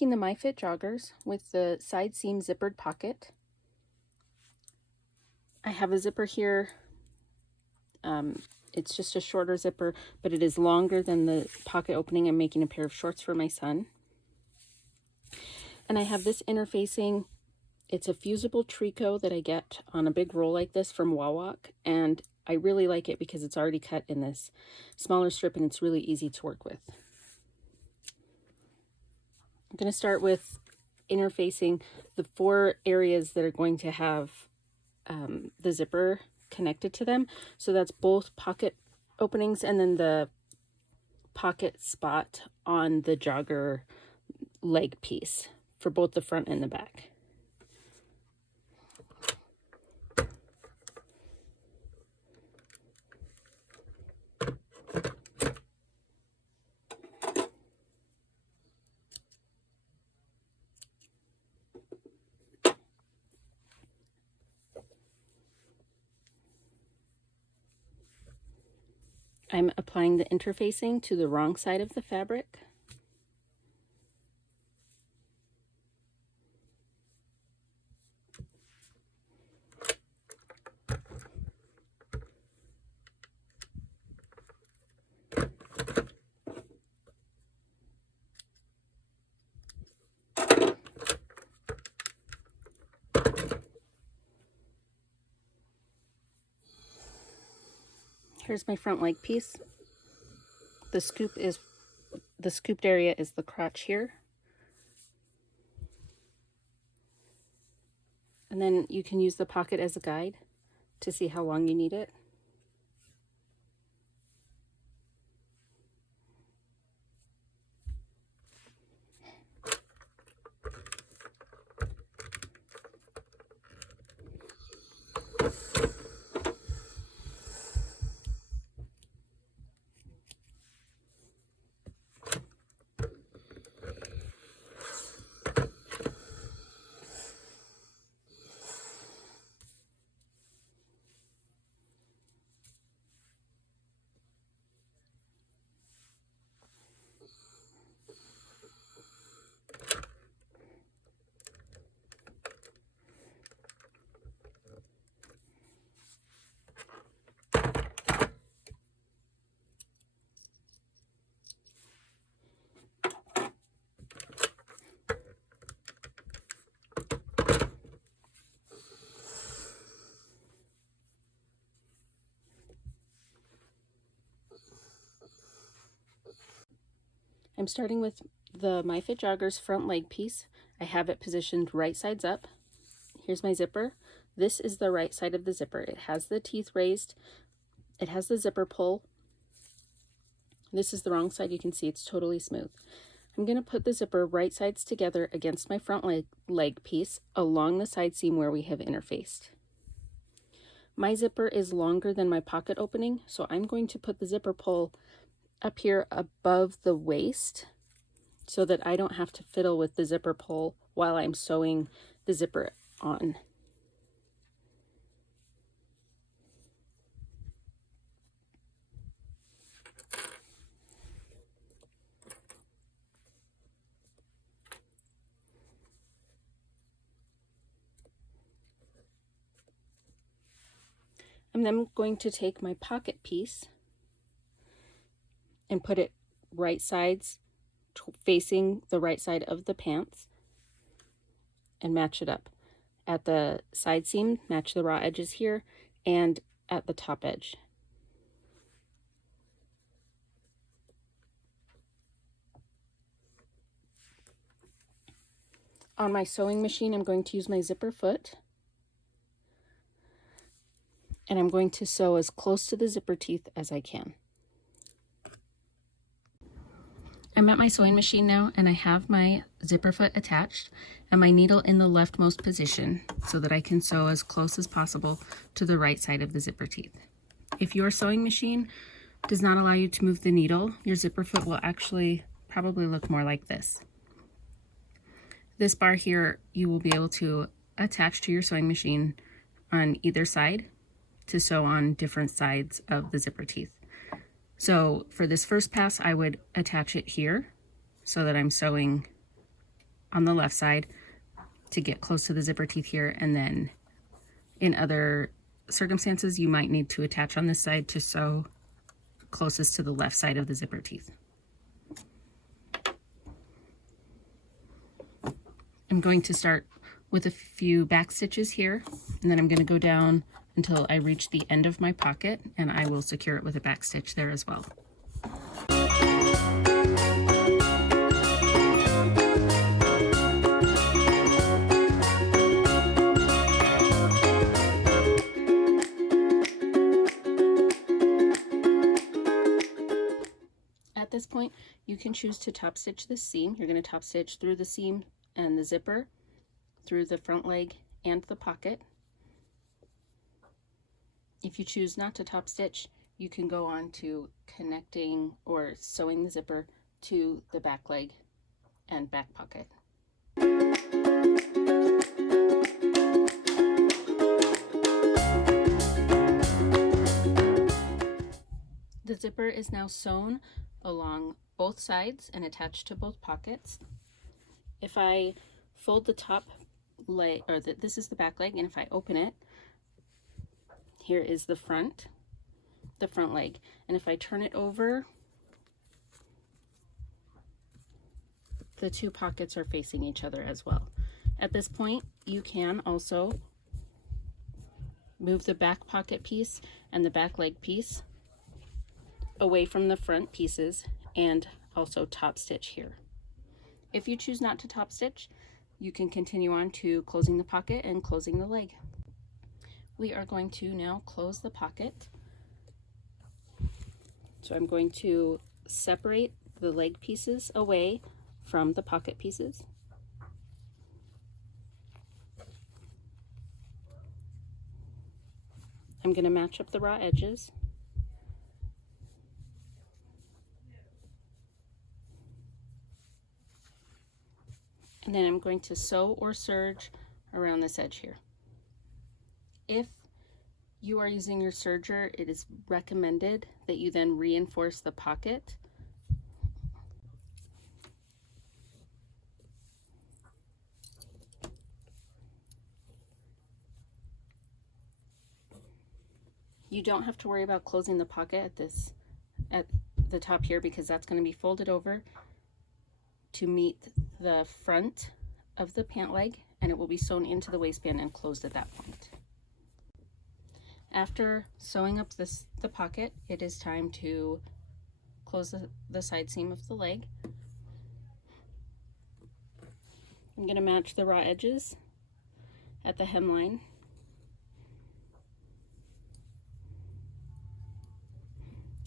making the MyFit Joggers with the side seam zippered pocket. I have a zipper here. It's just a shorter zipper, but it is longer than the pocket opening. I'm making a pair of shorts for my son. And I have this interfacing. It's a fusible tricot that I get on a big roll like this from Wawak, and I really like it because it's already cut in this smaller strip and it's really easy to work with. I'm going to start with interfacing the 4 areas that are going to have the zipper connected to them. So that's both pocket openings and then the pocket spot on the jogger leg piece for both the front and the back. I'm applying the interfacing to the wrong side of the fabric. Here's my front leg piece. The scooped area is the crotch here. And then you can use the pocket as a guide to see how long you need it. I'm starting with the MyFit Joggers front leg piece. I have it positioned right sides up. Here's my zipper. This is the right side of the zipper. It has the teeth raised. It has the zipper pull. This is the wrong side. You can see it's totally smooth. I'm going to put the zipper right sides together against my front leg piece along the side seam where we have interfaced. My zipper is longer than my pocket opening, so I'm going to put the zipper pull up here above the waist so that I don't have to fiddle with the zipper pull while I'm sewing the zipper on. I'm then going to take my pocket piece and put it right sides facing the right side of the pants and match it up. At the side seam, match the raw edges here, and at the top edge. On my sewing machine, I'm going to use my zipper foot, and I'm going to sew as close to the zipper teeth as I can. I'm at my sewing machine now, and I have my zipper foot attached and my needle in the leftmost position so that I can sew as close as possible to the right side of the zipper teeth. If your sewing machine does not allow you to move the needle, your zipper foot will actually probably look more like this. This bar here you will be able to attach to your sewing machine on either side to sew on different sides of the zipper teeth. So for this first pass, I would attach it here so that I'm sewing on the left side to get close to the zipper teeth here, and then in other circumstances you might need to attach on this side to sew closest to the left side of the zipper teeth. I'm going to start with a few back stitches here, and then I'm going to go down until I reach the end of my pocket, and I will secure it with a back stitch there as well. At this point, you can choose to top stitch this seam. You're going to top stitch through the seam and the zipper, through the front leg and the pocket. If you choose not to top stitch, you can go on to connecting or sewing the zipper to the back leg and back pocket. The zipper is now sewn along both sides and attached to both pockets. If I fold the top leg, or this is the back leg, and if I open it, here is the front leg. And if I turn it over, the two pockets are facing each other as well. At this point, you can also move the back pocket piece and the back leg piece away from the front pieces and also top stitch here. If you choose not to top stitch, you can continue on to closing the pocket and closing the leg. We are going to now close the pocket. So I'm going to separate the leg pieces away from the pocket pieces. I'm going to match up the raw edges. And then I'm going to sew or serge around this edge here. If you are using your serger, it is recommended that you then reinforce the pocket. You don't have to worry about closing the pocket at the top here, because that's going to be folded over to meet the front of the pant leg, and it will be sewn into the waistband and closed at that point. After sewing up the pocket, it is time to close the side seam of the leg. I'm going to match the raw edges at the hemline.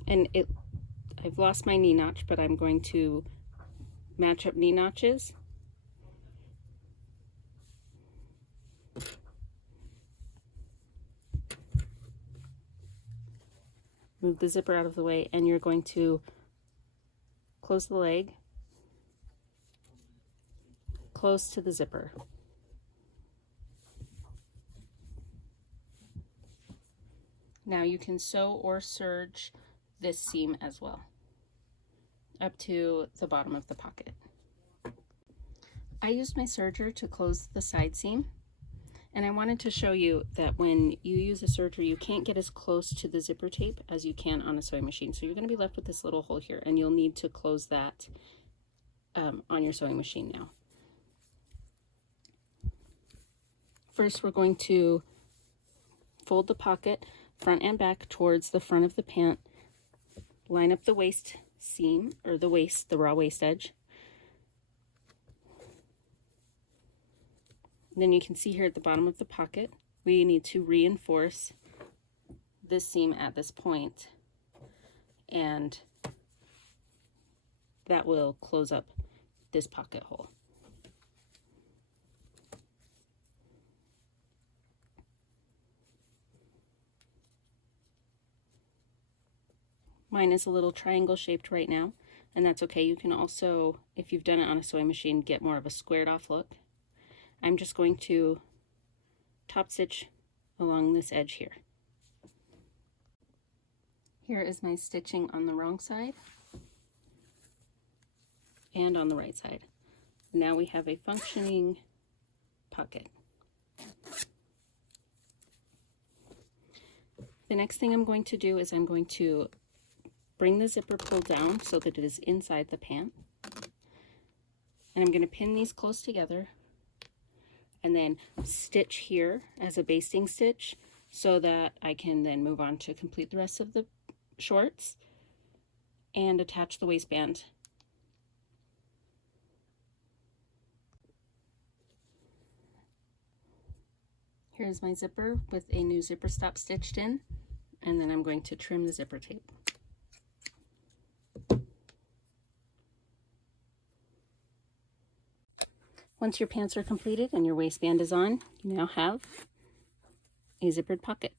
And I've lost my knee notch, but I'm going to match up knee notches. Move the zipper out of the way, and you're going to close the leg close to the zipper. Now you can sew or serge this seam as well, up to the bottom of the pocket. I used my serger to close the side seam, and I wanted to show you that when you use a serger, you can't get as close to the zipper tape as you can on a sewing machine. So you're going to be left with this little hole here, and you'll need to close that on your sewing machine now. First, we're going to fold the pocket front and back towards the front of the pant, line up the waist seam, or the raw waist edge. Then you can see here at the bottom of the pocket, we need to reinforce this seam at this point, and that will close up this pocket hole. Mine is a little triangle shaped right now, and that's okay. You can also, if you've done it on a sewing machine, get more of a squared off look. I'm just going to top stitch along this edge here. Here is my stitching on the wrong side and on the right side. Now we have a functioning pocket. The next thing I'm going to do is I'm going to bring the zipper pull down so that it is inside the pant. And I'm going to pin these close together and then stitch here as a basting stitch so that I can then move on to complete the rest of the shorts and attach the waistband. Here's my zipper with a new zipper stop stitched in, and then I'm going to trim the zipper tape. Once your pants are completed and your waistband is on, you now have a zippered pocket.